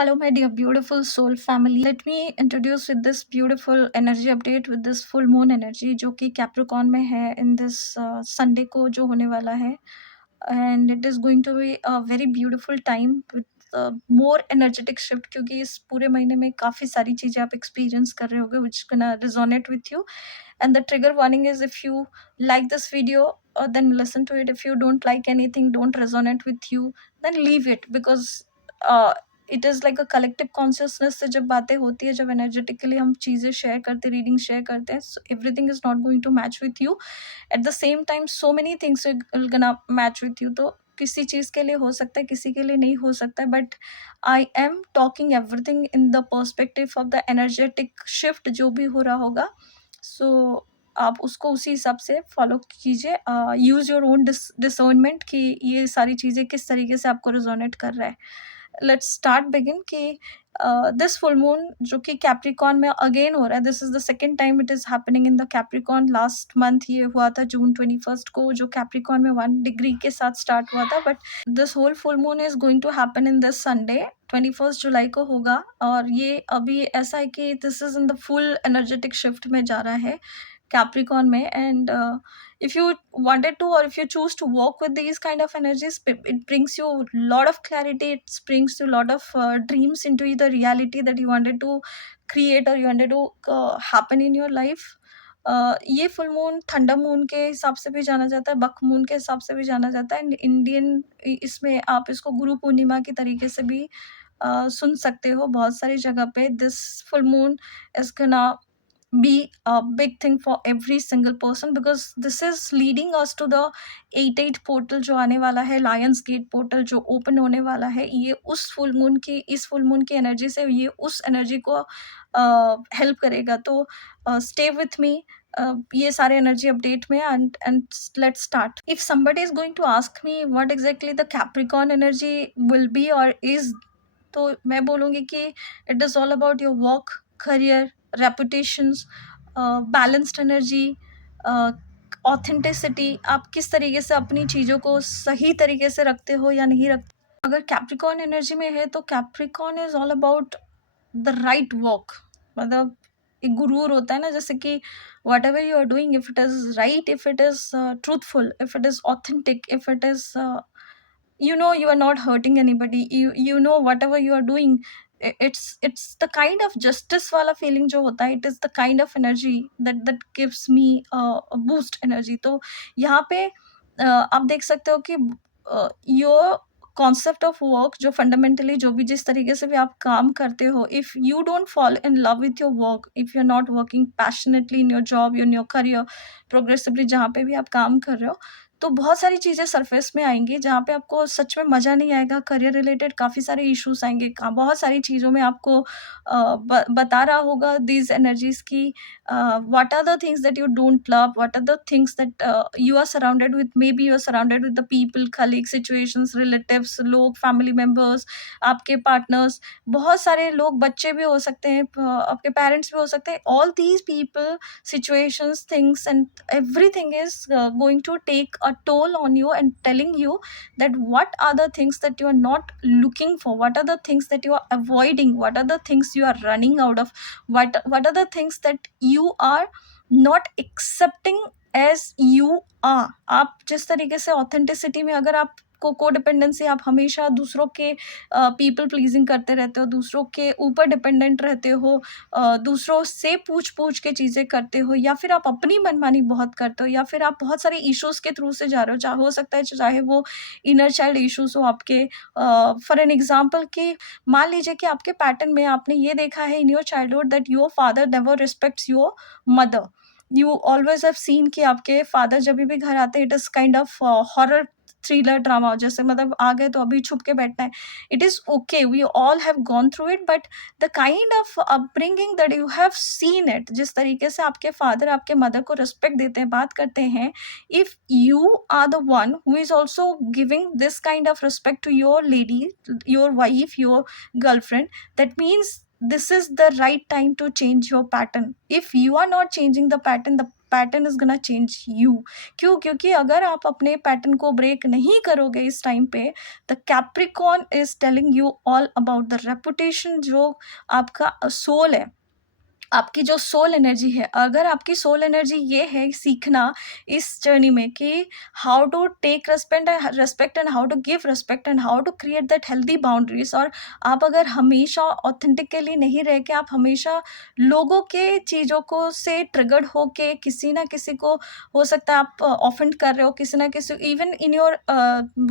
Hello, my dear beautiful soul family. Let me introduce with this beautiful energy update with this full moon energy जो कि Capricorn में है in this Sunday को जो होने वाला है, and it is going to be a very beautiful time with more energetic shift क्योंकि इस पूरे महीने में काफ़ी सारी चीज़ें आप experience कर रहे होगे which gonna resonate with you. And the trigger warning is if you like this video, then listen to it. If you don't like anything, don't resonate with you, then leave it because it is like a collective consciousness से जब बातें होती है, जब energetically हम चीज़ें share करते हैं, रीडिंग शेयर करते हैं, everything is not going to match with you at the same time. So many things will gonna match with you. तो किसी चीज़ के लिए हो सकता है, किसी के लिए नहीं हो सकता है, but I am talking everything in the perspective of the energetic shift जो भी हो रहा होगा। सो आप उसको उसी हिसाब से फॉलो कीजिए। यूज़ योर ओन डिसर्नमेंट कि ये सारी चीज़ें किस तरीके से आपको रिजोनेट कर रहा है। लेट्स स्टार्ट बिगिन कि दिस फुल मून जो कि कैप्रिकॉन में अगेन हो रहा है, this is the second time it is happening in the Capricorn. Last month ये हुआ था जून 21 को, जो कैप्रिकॉन में 1 डिग्री के साथ स्टार्ट हुआ था, but this whole full moon is going to happen in this Sunday 21 July को होगा। और ये अभी ऐसा है कि this is in the full energetic shift में जा रहा है कैप्रिकॉन में। And if you wanted to, or if you choose to walk with these kind of energies, it brings you a lot of clarity. It brings you a lot of dreams into the reality that you wanted to create or you wanted to happen in your life. ये full moon thunder moon के हिसाब से भी जाना जाता है, बक moon के हिसाब से भी जाना जाता है, एंड इंडियन इसमें आप इसको गुरु पूर्णिमा की तरीके से भी सुन सकते हो बहुत सारी जगह पे। दिस फुल मून इज गना be a big thing for every single person because this is leading us to the 8-8 portal जो आने वाला है, लायंस गेट पोर्टल जो ओपन होने वाला है। ये उस फुल मून की, इस फुल मून की एनर्जी से ये उस एनर्जी को हेल्प करेगा। तो स्टे विथ मी ये सारे एनर्जी अपडेट में, and let's start. If somebody is going to ask me what exactly the Capricorn energy will be or is, तो मैं बोलूँगी कि it is all about your work, career, reputations, balanced energy, authenticity. आप किस तरीके से अपनी चीज़ों को सही तरीके से रखते हो या नहीं रखते। अगर कैप्रिकॉर्न एनर्जी में है तो Capricorn is all about the right work. मतलब एक गुरूर होता है ना, जैसे कि whatever you are doing, if it is right, if it is truthful, if it is authentic, if it is you know you are not hurting anybody, you know whatever you are doing, it's the kind of justice wala feeling जो होता है, it is the kind of energy that gives me a boost energy। तो यहाँ पे आप देख सकते हो कि your कॉन्सेप्ट ऑफ वर्क जो फंडामेंटली जो भी जिस तरीके से भी आप काम करते हो, if you don't fall in love with your work, if you are not working passionately in your job, in your career, progressively जहाँ पे भी आप काम कर रहे हो, तो बहुत सारी चीज़ें सरफेस में आएँगी जहाँ पे आपको सच में मज़ा नहीं आएगा। करियर रिलेटेड काफ़ी सारे इश्यूज़ आएँगे, का बहुत सारी चीज़ों में आपको ब बता रहा होगा दीज़ एनर्जीज़ की what are the things that you don't love, what are the things that you are surrounded with, maybe you are surrounded with the people, colleague, situations, relatives, लोग, फैमिली मेंबर्स, आपके partners, बहुत सारे लोग, बच्चे भी हो सकते हैं, आपके पेरेंट्स भी हो सकते हैं। All these people, situations, things, and everything is going to take a toll on you and telling you that what are the things that you are not looking for, what are the things that you are avoiding, what are the things you are running out of, what are the things that you are not accepting as you are। आप जिस तरीके से authenticity में, अगर आप को codependency, आप हमेशा दूसरों के पीपल प्लीजिंग करते रहते हो, दूसरों के ऊपर डिपेंडेंट रहते हो, दूसरों से पूछ-पूछ के चीज़ें करते हो, या फिर आप अपनी मनमानी बहुत करते हो, या फिर आप बहुत सारे इश्यूज़ के थ्रू से जा रहे हो, हो सकता है चाहे वो इनर चाइल्ड इश्यूज़ हो आपके। फॉर एन एग्ज़ाम्पल कि मान लीजिए कि आपके पैटर्न में आपने ये देखा है in your childhood that your father never respects your mother. You always have seen कि आपके फादर जभी भी घर आते हैं, it is kind of horror thriller drama, जैसे मतलब आ गए तो अभी छुप के बैठना है। It is okay, we all have gone through it, but the kind of upbringing that you have seen it, जिस तरीके से आपके फादर आपके मदर को रिस्पेक्ट देते हैं, बात करते हैं, if you are the one who is also giving this kind of respect to your lady, your wife, your girlfriend, that means this is the right time to change your pattern. If you are not changing the pattern is gonna change you. क्यों? क्योंकि अगर आप अपने pattern को break नहीं करोगे इस time पे, the Capricorn is telling you all about the reputation जो आपका सोल है, आपकी जो सोल एनर्जी है। अगर आपकी सोल एनर्जी ये है सीखना इस जर्नी में कि how to take respect and how to give respect and how to create that healthy boundaries, और आप अगर हमेशा ऑथेंटिकली नहीं रह के आप हमेशा लोगों के चीज़ों को से ट्रिगर्ड हो के किसी ना किसी को, हो सकता है आप ऑफेंड कर रहे हो किसी ना किसी, इवन इन योर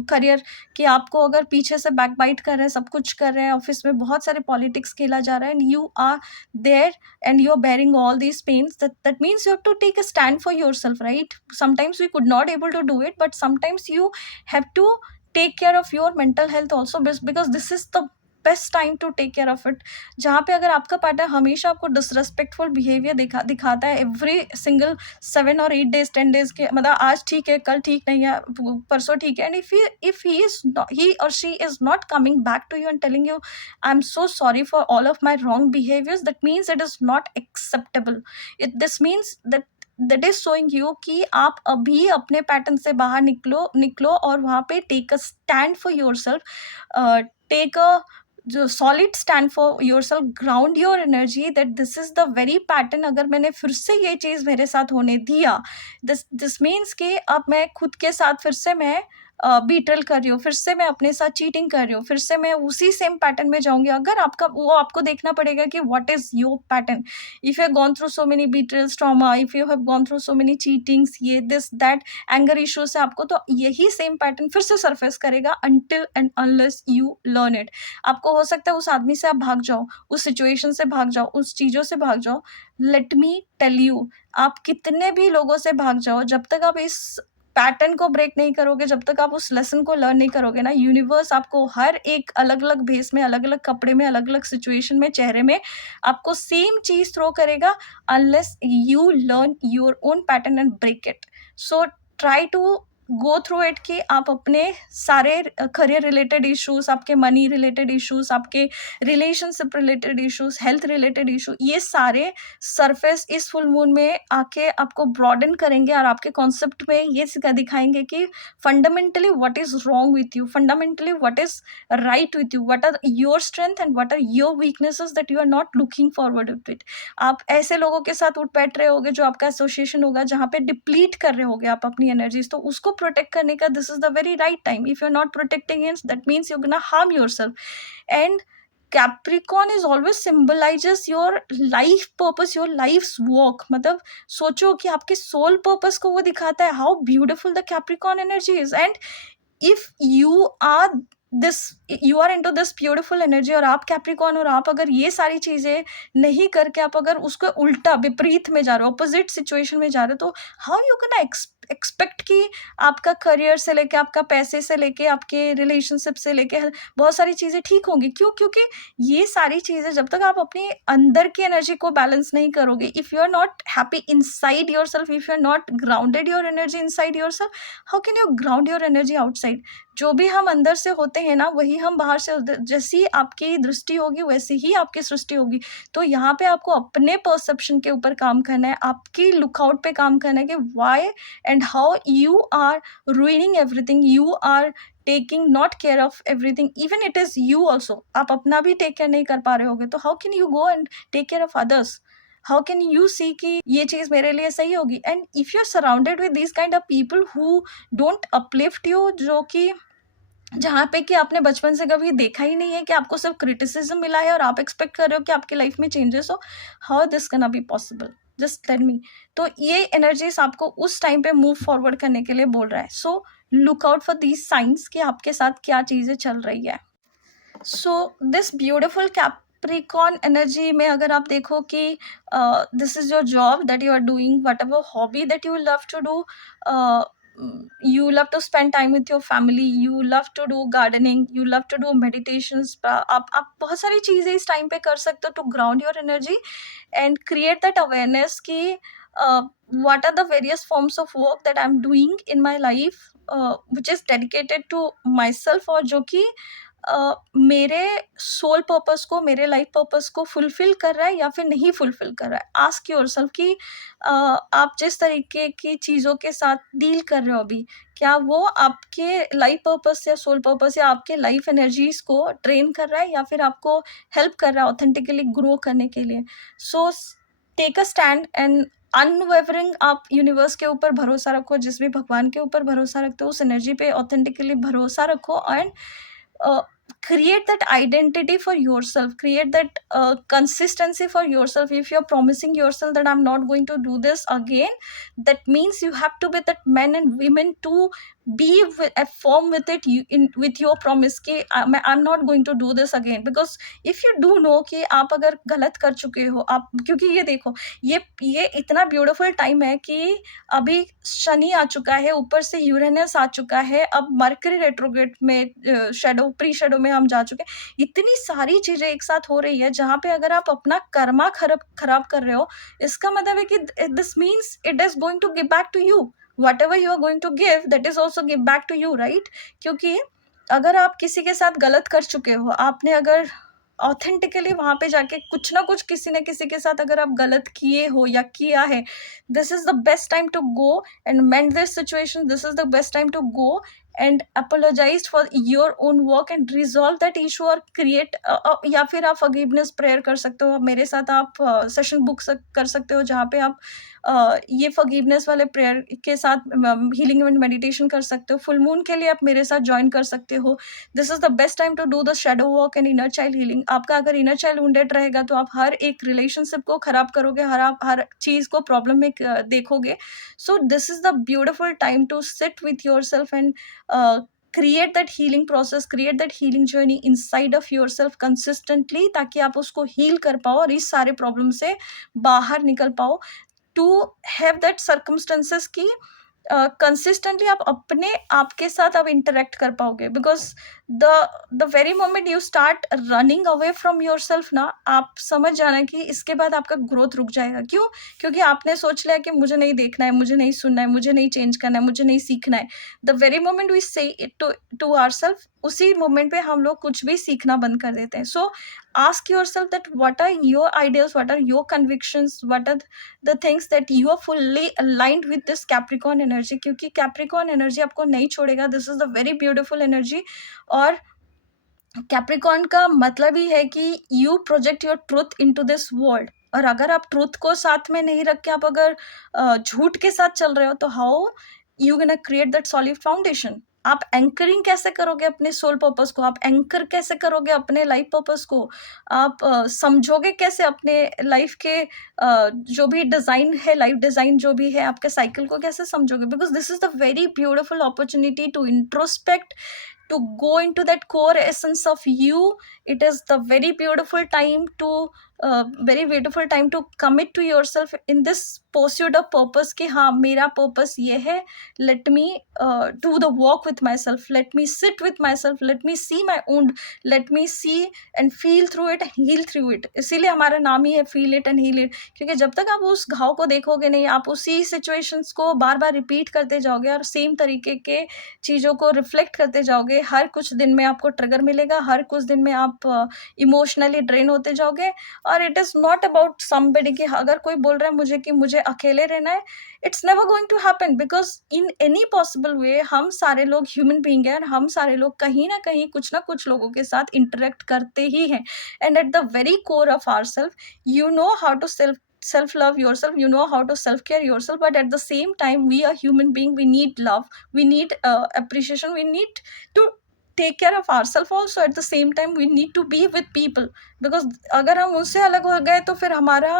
करियर, कि आपको अगर पीछे से बैक बाइट कर रहे हैं, सब कुछ कर रहे हैं, ऑफिस में बहुत सारे पॉलिटिक्स खेला जा रहा है, and you are there and you're bearing all these pains, that means you have to take a stand for yourself, right? Sometimes we could not able to do it, but sometimes you have to take care of your mental health also, because this is the best time to take care of it. जहाँ पे अगर आपका partner हमेशा आपको disrespectful behaviour दिखाता है every single 7 और 8 days 10 days के, मतलब आज ठीक है कल ठीक नहीं है परसों ठीक है, एंड इफ ही और she is not coming back to you and telling you I am so sorry for all of my wrong behaviours, that means it is not acceptable. This means that is showing you कि आप अभी अपने pattern से बाहर निकलो और वहाँ पे take a stand for your self, take a जो solid stand for your self, ground your energy that this is the very pattern. अगर मैंने फिर से ये चीज़ मेरे साथ होने दिया, दिस मीन्स कि अब मैं खुद के साथ फिर से मैं बीट्रेल कर रही हूँ, फिर से मैं अपने साथ चीटिंग कर रही हूँ, फिर से मैं उसी सेम पैटर्न में जाऊंगी। अगर आपका वो आपको देखना पड़ेगा कि what is your pattern. If you have gone through so many betrayals trauma, if you have gone through so many cheatings, ये दिस दैट एंगर इश्यूज से आपको, तो यही सेम पैटर्न फिर से सरफेस करेगा until and unless you learn it. आपको हो सकता है उस आदमी से आप भाग जाओ, उस सिचुएशन से भाग जाओ, उस चीज़ों से भाग जाओ। लेट मी टेल यू, आप कितने भी लोगों से भाग जाओ, जब तक आप इस पैटर्न को ब्रेक नहीं करोगे, जब तक आप उस लेसन को लर्न नहीं करोगे ना, यूनिवर्स आपको हर एक अलग अलग भेस में, अलग अलग कपड़े में, अलग अलग सिचुएशन में, चेहरे में आपको सेम चीज थ्रो करेगा unless you learn your own pattern and break it. So try to go through it कि आप अपने सारे करियर रिलेटेड इश्यूज, आपके मनी रिलेटेड इश्यूज, आपके relationship related issues, health related issue, ये सारे सरफेस इस फुल मून में आके आपको ब्रॉडन करेंगे और आपके कॉन्सेप्ट में ये दिखाएंगे कि fundamentally what is wrong with you, fundamentally what is right with you, what are your strength and what are your weaknesses that you are not looking forward with it. आप ऐसे लोगों के साथ उठ बैठ रहे होगे जो आपका एसोसिएशन होगा, जहाँ पे डिप्लीट कर रहे होगे आप अपनी एनर्जीज, तो उसको प्रोटेक्ट करने का this is the very right time. If you are not protecting it, that means you gonna harm yourself. And Capricorn is always symbolises your life purpose, your life's walk. मतलब सोचो कि आपके soul purpose को वो दिखाता है, how beautiful the Capricorn energy is. And if this you are into this beautiful energy, और आप कैप्रिकॉन, और आप अगर ये सारी चीजें नहीं करके आप अगर उसको उल्टा विपरीत में जा रहे हो, ऑपोजिट सिचुएशन में जा रहे हो, तो हाउ यू कैन एक्सपेक्ट कि आपका करियर से लेके, आपका पैसे से लेके, आपके रिलेशनशिप से लेके बहुत सारी चीज़ें ठीक होंगी। क्यों? क्योंकि ये सारी चीज़ें जब तक आप अपनी अंदर की एनर्जी को बैलेंस नहीं करोगे, if you are not happy inside your self, if you are not grounded your energy inside your self, how can you ground your energy outside. जो भी हम अंदर से होते हैं ना, वही हम बाहर से, जैसी आपकी दृष्टि होगी वैसी ही आपकी सृष्टि होगी। तो यहाँ पे आपको अपने परसेप्शन के ऊपर काम करना है, आपकी लुकआउट पे काम करना है कि Y and how you are ruining everything, you are taking not care of everything, even it is you also, आप अपना भी टेक केयर नहीं कर पा रहे होगे, तो how can you go and take care of others, how can you see कि ये चीज़ मेरे लिए सही होगी। and if you're surrounded with these kind of people who don't uplift you, जो कि जहाँ पे कि आपने बचपन से कभी देखा ही नहीं है, कि आपको सिर्फ क्रिटिसिज्म मिला है और आप एक्सपेक्ट कर रहे हो कि आपकी लाइफ में चेंजेस हो, how this can be possible, just tell me. तो ये एनर्जीज आपको उस टाइम पे मूव फॉरवर्ड करने के लिए बोल रहा है। So look out for these signs कि आपके साथ क्या चीज़ें चल रही है। So this beautiful Capricorn energy में अगर आप देखो कि this is your job that you are doing, whatever hobby that you love to do, you love to spend time with your family, you love to do gardening, you love to do meditations, आप बहुत सारी चीज़ें इस time पे कर सकते हो to ground your energy and create that awareness कि what are the various forms of work that I'm doing in my life which is dedicated to myself, और जो कि मेरे सोल पर्पस को, मेरे लाइफ पर्पस को फुलफिल कर रहा है या फिर नहीं फुलफिल कर रहा है। आस्क योरसेल्फ कि आप जिस तरीके की चीज़ों के साथ डील कर रहे हो अभी, क्या वो आपके लाइफ पर्पस या सोल पर्पस या आपके लाइफ एनर्जीज को ड्रेन कर रहा है या फिर आपको हेल्प कर रहा है ऑथेंटिकली ग्रो करने के लिए। So take a stand and unwavering आप यूनिवर्स के ऊपर भरोसा रखो, जिस भी भगवान के ऊपर भरोसा रखते हो उस एनर्जी पे ऑथेंटिकली भरोसा रखो and create that identity for yourself, create that consistency for yourself. If you're promising yourself that I'm not going to do this again, that means you have to be that men and women to be firm with it, with your promise कि I'm not going to do this again. Because if you do know कि आप अगर गलत कर चुके हो, आप, क्योंकि ये देखो, ये इतना ब्यूटीफुल टाइम है कि अभी शनि आ चुका है, ऊपर से यूरेनस आ चुका है, अब मरकरी रेट्रोग्रेड में शैडो प्री शैडो में हम जा चुके हैं। इतनी सारी चीजें एक साथ हो रही है जहाँ पे अगर आप अपना कर्मा खराब कर रहे हो, इसका मतलब है कि this means it is going to give back to you. Whatever you are going to give, that is also give back to you, right? क्योंकि अगर आप किसी के साथ गलत कर चुके हो, आपने अगर ऑथेंटिकली वहां पे जाके कुछ ना कुछ किसी न किसी के साथ अगर आप गलत किए हो या किया है, this is the best time to go and mend this situation. This is the best time to go and apologise for your own work and resolve that issue और क्रिएट, या फिर आप फॉरगिवनेस प्रेयर कर सकते हो। मेरे साथ आप सेशन बुक कर सकते हो जहाँ पे आप ये फॉरगिवनेस वाले प्रेयर के साथ हीलिंग एंड मेडिटेशन कर सकते हो। फुल मून के लिए आप मेरे साथ ज्वाइन कर सकते हो। This is the best time to do the shadow work and inner child healing. आपका अगर इनर चाइल्ड वुंडेड रहेगा तो आप हर एक रिलेशनशिप को खराब करोगे, हर चीज को प्रॉब्लम में देखोगे। So this is the beautiful time to sit with your self and create that healing process, create that healing journey inside of yourself consistently, ताकि आप उसको हील कर पाओ और इस सारे प्रॉब्लम से बाहर निकल पाओ। टू हैव दैट सर्कमस्टेंसेस की कंसिस्टेंटली आप अपने आप के साथ आप इंटरेक्ट कर पाओगे। Because the very moment you start running away from your self ना, आप समझ जाना कि इसके बाद आपका ग्रोथ रुक जाएगा। क्यों? क्योंकि आपने सोच लिया कि मुझे नहीं देखना है, मुझे नहीं सुनना है, मुझे नहीं चेंज करना है, मुझे नहीं सीखना है। द वेरी मोमेंट वी से इट टू आवर सेल्फ, उसी मोमेंट पे हम लोग कुछ भी सीखना बंद कर देते हैं। सो ask yourself that what are your ideas, what are your convictions, what are the things that you are fully aligned with this Capricorn energy, क्योंकि Capricorn energy आपको नहीं छोड़ेगा। this is the very beautiful energy। और Capricorn का मतलब ही है कि you project your truth into this world. और अगर आप ट्रूथ को साथ में नहीं रख के आप अगर झूठ के साथ चल रहे हो, तो how you gonna create that solid foundation? आप एंकरिंग कैसे करोगे अपने सोल पर्पस को? आप एंकर कैसे करोगे अपने लाइफ पर्पस को? आप समझोगे कैसे अपने लाइफ के जो भी डिजाइन है, लाइफ डिजाइन जो भी है, आपके साइकिल को कैसे समझोगे? Because this is the very beautiful opportunity to introspect, to go into that core essence of you. It is the very beautiful time to commit to yourself in this pursuit of purpose कि हाँ, मेरा purpose ये है। let me do the work with myself, let me sit with myself, let me see my wound, let me see and feel through it and heal through it। इसीलिए हमारा नाम ही है feel it and heal it। क्योंकि जब तक आप उस घाव को देखोगे नहीं, आप उसी सिचुएशंस को बार बार रिपीट करते जाओगे और सेम तरीके के चीज़ों को रिफ्लेक्ट करते जाओगे। हर कुछ दिन में आपको ट्रिगर मिलेगा, हर कुछ दिन में आप इमोशनली ड्रेन होते जाओगे। और it is not about somebody कि अगर कोई बोल रहा है मुझे कि मुझे अकेले रहना है, it's never going to happen. Because in any possible way हम सारे लोग ह्यूमन बीइंग हैं और हम सारे लोग कहीं ना कहीं कुछ ना कुछ लोगों के साथ इंटरेक्ट करते ही हैं। And at the very core of our self, you know how to self love yourself, you know how to self care yourself, but at the same time we are human being, we need love, we need appreciation, we need to take care of ourselves also। at the same time we need to be with people, because अगर हम उनसे अलग हो गए तो फिर हमारा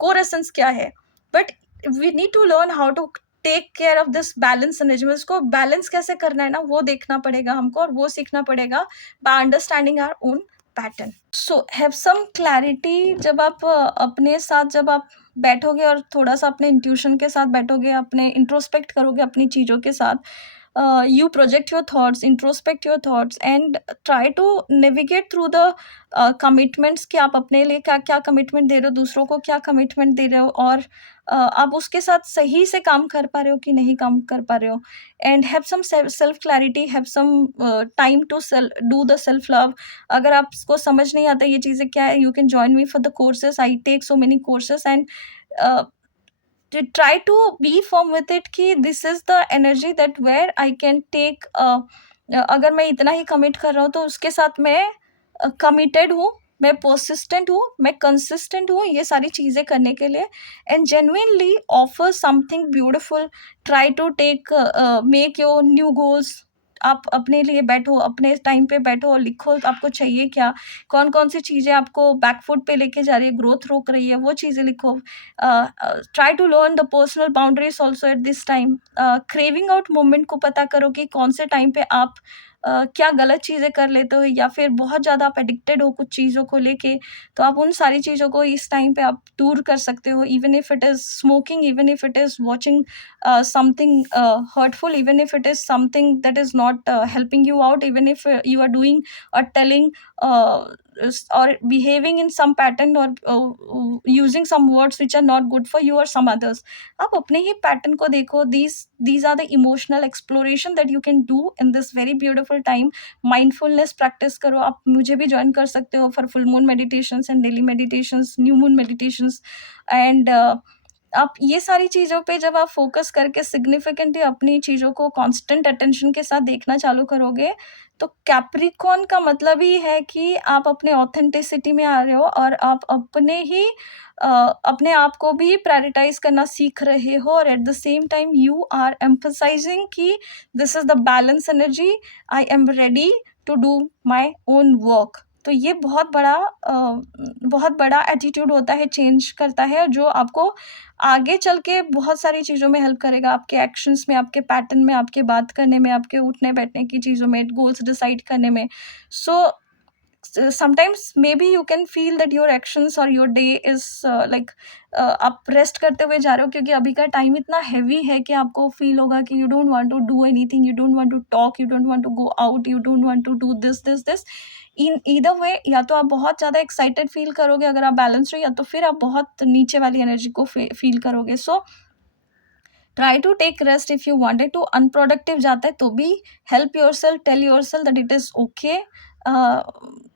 core essence क्या है? but we need to learn how to take care of this balance energy. उसको बैलेंस कैसे करना है ना, वो देखना पड़ेगा हमको और वो सीखना पड़ेगा by understanding our own pattern. So have some clarity. जब आप अपने साथ जब आप बैठोगे और थोड़ा सा अपने इंट्यूशन के साथ बैठोगे, अपने इंट्रोस्पेक्ट करोगे अपनी चीज़ों के साथ, you project your thoughts, introspect your thoughts and try to navigate through the commitments कि आप अपने लिए क्या क्या कमिटमेंट दे रहे हो, दूसरों को क्या कमिटमेंट दे रहे हो, और आप उसके साथ सही से काम कर पा रहे हो कि नहीं काम कर पा रहे हो। And have some self clarity, have some time to do the self love. अगर आपको समझ नहीं आता ये चीज़ें क्या है, you can join me for the courses, I take so many courses. And try to be firm with it कि this is the energy that where I can take अगर मैं इतना ही कमिट कर रहा हूँ तो उसके साथ मैं कमिटेड हूँ, मैं परसिस्टेंट हूँ, मैं कंसिस्टेंट हूँ ये सारी चीज़ें करने के लिए। And genuinely offer something beautiful, try to take make your new goals. आप अपने लिए बैठो, अपने टाइम पे बैठो और लिखो आपको चाहिए क्या, कौन कौन सी चीज़ें आपको बैकफुट पे लेके जा रही है, ग्रोथ रोक रही है, वो चीज़ें लिखो। Try to learn the personal boundaries also at this time. Craving out moment को पता करो कि कौन से टाइम पे आप क्या गलत चीज़ें कर लेते हो या फिर बहुत ज़्यादा आप एडिक्टेड हो कुछ चीज़ों को लेके, तो आप उन सारी चीज़ों को इस टाइम पे आप दूर कर सकते हो। Even if it is smoking, even if it is watching something hurtful, even if it is something that is not helping you out, even if you are doing or telling or behaving in some pattern or using some words which are not good for you or some others, आप अपने ही pattern को देखो। these are the emotional exploration that you can do in this very beautiful time। Mindfulness practice करो, आप मुझे भी join कर सकते हो for full moon meditations and daily meditations, new moon meditations. And आप ये सारी चीज़ों पे जब आप फ़ोकस करके सिग्निफिकेंटली अपनी चीज़ों को कांस्टेंट अटेंशन के साथ देखना चालू करोगे, तो कैप्रिकॉर्न का मतलब ही है कि आप अपने ऑथेंटिसिटी में आ रहे हो और आप अपने ही अपने आप को भी प्रायोरिटाइज़ करना सीख रहे हो। और at the same time you are emphasising कि this is the balance energy, I am ready to do my own work. तो ये बहुत बड़ा एटीट्यूड होता है, चेंज करता है, जो आपको आगे चल के बहुत सारी चीज़ों में हेल्प करेगा, आपके एक्शंस में, आपके पैटर्न में, आपके बात करने में, आपके उठने-बैठने की चीज़ों में, गोल्स डिसाइड करने में। सो sometimes maybe you can feel that your actions or your day is like आप रेस्ट करते हुए जा रहे हो क्योंकि अभी का टाइम इतना हैवी है कि आपको फील होगा कि you don't want to do anything, you don't want to talk, you don't want to go out, you don't want to do this. In either way, या तो आप बहुत ज़्यादा एक्साइटेड फील करोगे अगर आप बैलेंस हो, या तो फिर आप बहुत नीचे वाली एनर्जी को फील करोगे। So try to take rest if you wanted to. Unproductive जाता है तो भी help yourself, tell yourself that it is okay.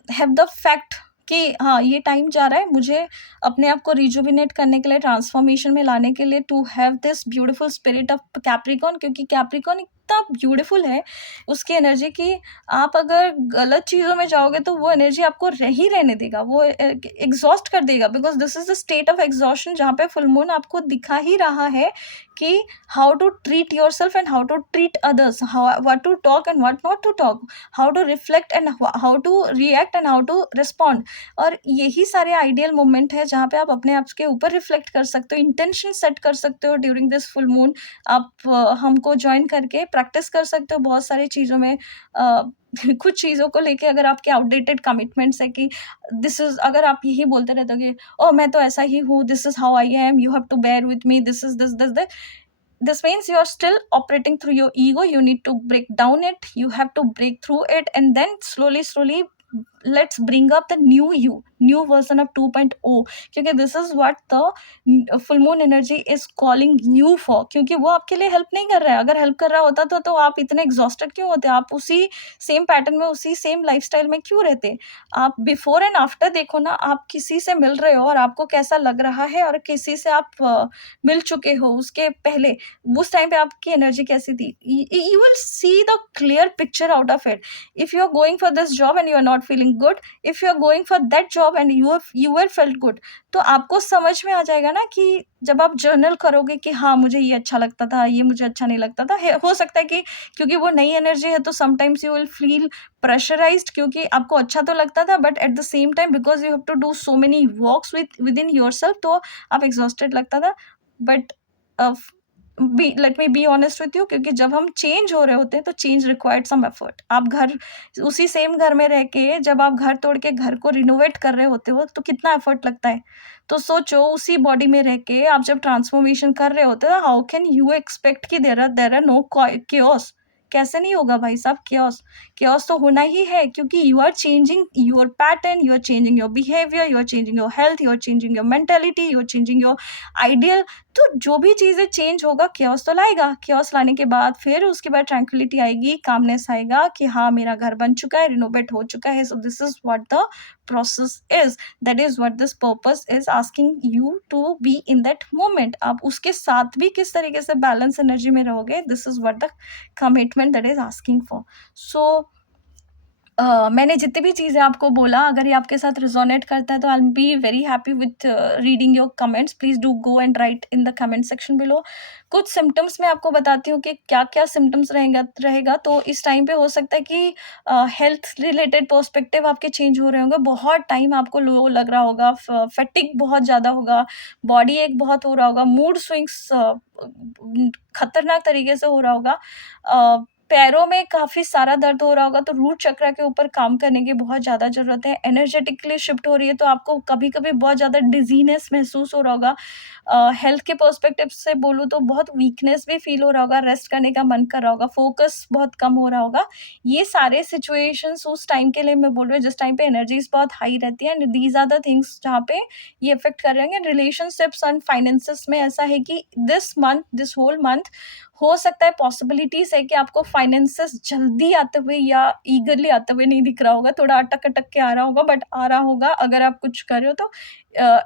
Have the fact कि हाँ, ये टाइम जा रहा है मुझे अपने आप को रिजुविनेट करने के लिए, ट्रांसफॉर्मेशन में लाने के लिए, to have this beautiful spirit of Capricorn. क्योंकि कैप्रिकॉर्न इतना ब्यूटीफुल है उसकी एनर्जी की, आप अगर गलत चीज़ों में जाओगे तो वो एनर्जी आपको ही रहने देगा, वो एग्जॉस्ट कर देगा। Because this is the state of exhaustion जहाँ पे फुल मून आपको दिखा ही रहा है कि how to treat your self and how to treat others, what to talk and what not to talk, how to reflect and how to react and how to respond. और यही सारे ideal moment है जहाँ पे आप अपने आप के ऊपर रिफ्लेक्ट कर सकते हो, इंटेंशन सेट कर सकते हो ड्यूरिंग दिस फुल मून। आप हमको ज्वाइन करके प्रैक्टिस कर सकते हो बहुत सारी चीज़ों में। कुछ चीज़ों को लेके अगर आपके आउटडेटेड कमिटमेंट्स है कि दिस इज़, अगर आप यही बोलते रहते हो कि ओह मैं तो ऐसा ही हूँ, this is how I am, you have to bear with me, this is this means you are still operating through your ego. You need to break down it, you have to break through it, and then slowly let's bring up the new you, new version of 2.0, क्योंकि this is what the full moon energy is calling you for। क्योंकि वो आपके लिए help नहीं कर रहा है, अगर हेल्प कर रहा होता तो आप इतने एग्जॉस्टेड क्यों होते, आप उसी सेम पैटर्न में, उसी सेम लाइफस्टाइल में क्यों रहते। आप बिफोर एंड आफ्टर देखो ना, आप किसी से मिल रहे हो और आपको कैसा लग रहा है, और किसी से आप मिल चुके हो उसके पहले, उस टाइम पे आपकी एनर्जी कैसी थी, you will see the clear picture out of it। if you are going for this job and you are not feeling good, if you are going for that job and you were felt good, तो आपको समझ में आ जाएगा ना कि जब आप journal करोगे कि हाँ मुझे ये अच्छा लगता था, ये मुझे अच्छा नहीं लगता था। हो सकता है कि क्योंकि वो नई एनर्जी है तो sometimes you will feel pressurised, क्योंकि आपको अच्छा तो लगता था but at the same time because you have to do so many works within yourself, तो आप एग्जॉस्टेड लगता था। But let me be honest with you, क्योंकि जब हम चेंज हो रहे होते हैं तो चेंज रिक्वायर्ड सम एफर्ट। आप उसी सेम घर में रह के जब आप घर तोड़ के घर को रिनोवेट कर रहे होते हो तो कितना एफर्ट लगता है। तो सोचो उसी बॉडी में रह के आप जब ट्रांसफॉर्मेशन कर रहे होते हो, हाउ कैन यू एक्सपेक्ट कि देर आर नो केओस। कैसे नहीं होगा भाई साहब केओस। केओस तो होना ही है, क्योंकि you are changing your pattern, you are changing your behaviour, you are changing your health, you are changing your mentality, you are changing your ideal तो जो भी चीज़ें चेंज होगा, chaos तो लाएगा, chaos लाने के बाद फिर उसके बाद ट्रैंक्विलिटी आएगी, कामनेस आएगा कि हाँ, मेरा घर बन चुका है, रिनोवेट हो चुका है, so this is what the process is, that is what this purpose is asking you to be in that moment. आप उसके साथ भी किस तरीके से बैलेंस एनर्जी में रहोगे, this is what the commitment that is asking for. So मैंने जितनी भी चीज़ें आपको बोला, अगर ये आपके साथ रेज़ोनेट करता है तो I will be very happy with reading your comments. Please do go and right in the comment section below. कुछ सिम्पटम्स मैं आपको बताती हूँ कि क्या-क्या सिम्पटम्स रहेगा। तो इस टाइम पे हो सकता है कि हेल्थ रिलेटेड पर्सपेक्टिव आपके चेंज हो रहे होंगे। बहुत टाइम आपको लो लग रहा होगा, फैटिग बहुत ज़्यादा होगा, बॉडी एक बहुत हो रहा होगा, मूड स्विंग्स खतरनाक तरीके से हो रहा होगा। पैरों में काफ़ी सारा दर्द हो रहा होगा, तो रूट चक्र के ऊपर काम करने की बहुत ज़्यादा ज़रूरत है। एनर्जेटिकली शिफ्ट हो रही है, तो आपको कभी-कभी बहुत ज़्यादा डिज़ीनेस महसूस हो रहा होगा। हेल्थ के पर्सपेक्टिव से बोलूँ तो बहुत वीकनेस भी फ़ील हो रहा होगा, रेस्ट करने का मन कर रहा होगा, फ़ोकस बहुत कम हो रहा होगा। ये सारे सिचुएशंस उस टाइम के लिए मैं बोल रही हूँ, जिस टाइम पे एनर्जीज़ बहुत हाई रहती है, and these are the things जहाँ पे ये इफ़ेक्ट कर रहे हैं। रिलेशनशिप्स एंड फाइनेंसेस में ऐसा है कि दिस होल मंथ हो सकता है, पॉसिबिलिटीज़ है कि आपको फाइनेंसेस जल्दी आते हुए या ईगरली आते हुए नहीं दिख रहा होगा, थोड़ा अटक-अटक के आ रहा होगा, बट आ रहा होगा अगर आप कुछ कर रहे हो तो।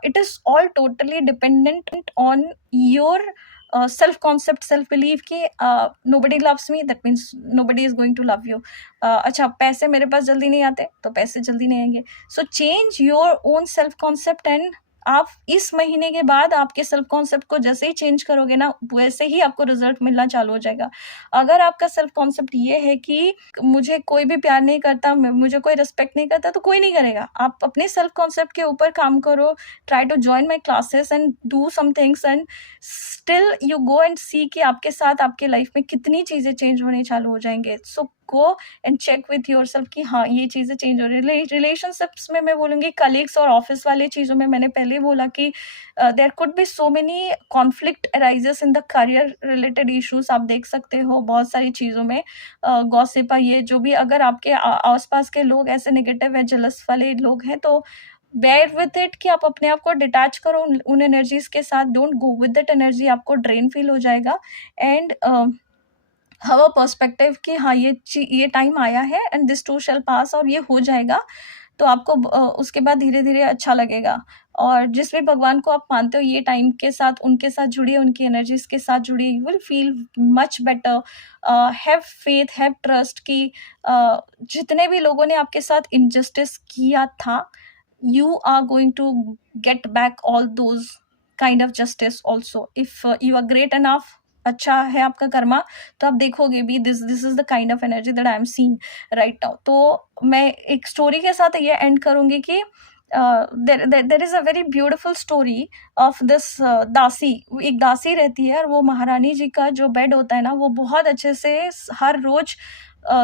It is all totally dependent on your self concept, self believe कि nobody loves me, that means nobody is going to love you. अच्छा, पैसे मेरे पास जल्दी नहीं आते, तो पैसे जल्दी नहीं आएँगे। So change your own self concept, and आप इस महीने के बाद आपके सेल्फ कॉन्सेप्ट को जैसे ही चेंज करोगे ना, वैसे ही आपको रिजल्ट मिलना चालू हो जाएगा। अगर आपका सेल्फ कॉन्सेप्ट ये है कि मुझे कोई भी प्यार नहीं करता, मुझे कोई रिस्पेक्ट नहीं करता, तो कोई नहीं करेगा। आप अपने सेल्फ कॉन्सेप्ट के ऊपर काम करो, try to join my classes and do some things, and still you go and see कि आपके साथ आपके लाइफ में कितनी चीज़ें चेंज होने चालू हो जाएंगे। So go and check with yourself कि हाँ, ये चीज़ें चेंज हो रही है। रिलेशनशिप्स में मैं बोलूँगी, कलीग्स और ऑफिस वाली चीज़ों में मैंने पहले ही बोला कि there could be so many conflict arises in the career related issues. आप देख सकते हो बहुत सारी चीज़ों में गॉसिप, ये जो भी, अगर आपके आसपास के लोग ऐसे नेगेटिव है, जेलस वाले लोग हैं, तो बेयर विथ इट कि आप अपने आप को डिटैच करो उन एनर्जीज के साथ। Don't go with that energy, आपको ड्रेन फील हो जाएगा। एंड हैव अ पर्सपेक्टिव कि हाँ, ये टाइम आया है एंड दिस टू शैल पास, और ये हो जाएगा। तो आपको उसके बाद धीरे-धीरे अच्छा लगेगा। और जिस भी भगवान को आप मानते हो, ये टाइम के साथ उनके साथ जुड़िए, उनकी एनर्जीज़ के साथ जुड़िए, you will feel much better. Have faith, have trust कि जितने भी लोगों ने आपके साथ इनजस्टिस किया था, you are going to get back all those kind of justice also if you are great enough। अच्छा है आपका कर्मा, तो आप देखोगे भी, this is the kind of energy that I am seeing right now. तो मैं एक स्टोरी के साथ ये एंड करूंगी कि there is a very beautiful story of this दासी। एक दासी रहती है, और वो महारानी जी का जो बेड होता है ना, वो बहुत अच्छे से हर रोज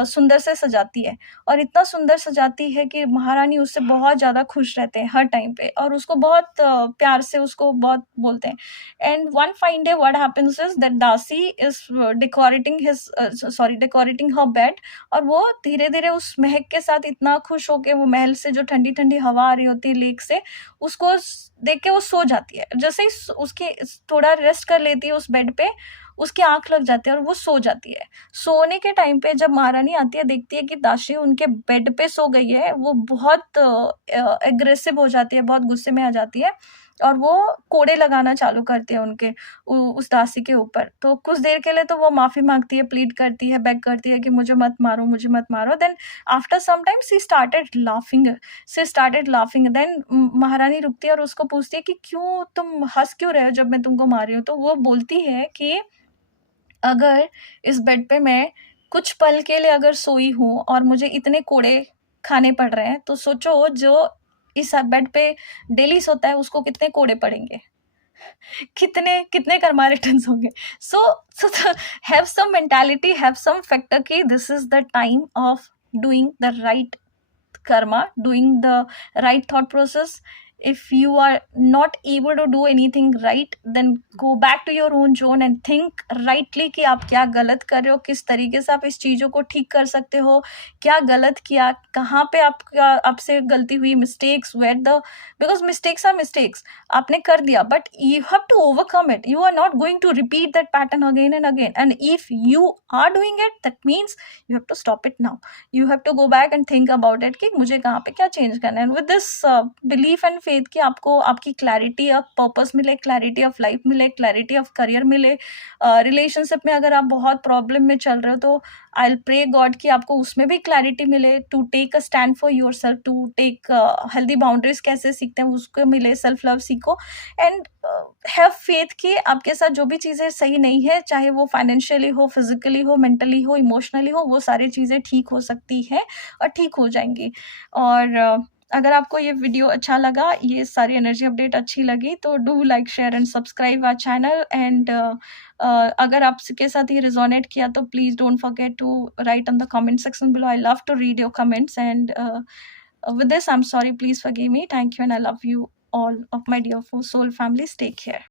सुंदर से सजाती है, और इतना सुंदर सजाती है कि महारानी उससे बहुत ज़्यादा खुश रहते हैं हर टाइम पे, और उसको बहुत प्यार से उसको बहुत बोलते हैं। And one fine day what happens is that दासी इज डेकोरेटिंग हर बेड, और वो धीरे धीरे उस महक के साथ इतना खुश होके, वो महल से जो ठंडी ठंडी हवा आ रही होती है लेक से, उसको देख के वो सो जाती है। जैसे ही उसकी थोड़ा रेस्ट कर लेती है उस बेड पे, उसकी आंख लग जाती है और वो सो जाती है। सोने के टाइम पे जब महारानी आती है, देखती है कि दासी उनके बेड पे सो गई है, वो बहुत एग्रेसिव हो जाती है, बहुत गुस्से में आ जाती है, और वो कोड़े लगाना चालू करती है उस दासी के ऊपर। तो कुछ देर के लिए तो वो माफी मांगती है, प्लीड करती है, बेग करती है कि मुझे मत मारो, मुझे मत मारो। Then after some time she started laughing. Then महारानी रुकती है और उसको पूछती है कि क्यों तुम हंस क्यों रहे हो जब मैं तुमको मार रही हूँ। तो वो बोलती है कि अगर इस बेड पे मैं कुछ पल के लिए अगर सोई हूँ और मुझे इतने कोड़े खाने पड़ रहे हैं, तो सोचो जो इस बेड पे डेली सोता है उसको कितने कोड़े पड़ेंगे, कितने कितने कर्मा रिटर्न्स होंगे। So have some mentality, have some factor कि this is the time of doing the right karma, doing the right thought process, if you are not able to do anything right, then go back to your own zone and think rightly कि आप क्या गलत कर रहे हो, किस तरीके से आप इस चीज़ों को ठीक कर सकते हो, क्या गलत किया, कहाँ पे आपका आपसे गलती हुई, mistakes where the because mistakes are mistakes, आपने कर दिया but you have to overcome it, you are not going to repeat that pattern again and again, and if you are doing it that means you have to stop it now, you have to go back and think about it कि मुझे कहाँ पे क्या change करना है, with this belief and faith कि आपको आपकी क्लैरिटी ऑफ पर्पस मिले, क्लैरिटी ऑफ लाइफ मिले, क्लैरिटी ऑफ करियर मिले, रिलेशनशिप में अगर आप बहुत प्रॉब्लम में चल रहे हो तो आई विल प्रे गॉड कि आपको उसमें भी क्लैरिटी मिले, to take a stand for your self, to take healthy boundaries कैसे सीखते हैं उसको मिले, सेल्फ लव सीखो, एंड हैव फेथ कि आपके साथ जो भी चीज़ें सही नहीं है, चाहे वो फाइनेंशियली हो, फिजिकली हो, मेंटली हो, इमोशनली हो, वो सारी चीज़ें ठीक हो सकती है और ठीक हो जाएंगी। और अगर आपको ये वीडियो अच्छा लगा, ये सारी एनर्जी अपडेट अच्छी लगी, तो do like, share and subscribe our channel, and अगर आपके साथ ये रिजोनेट किया तो please don't forget to write on the comment section below, I love to read your comments, and with this I'm sorry, please forgive me, thank you, and I love you all of my dear soul families, take care.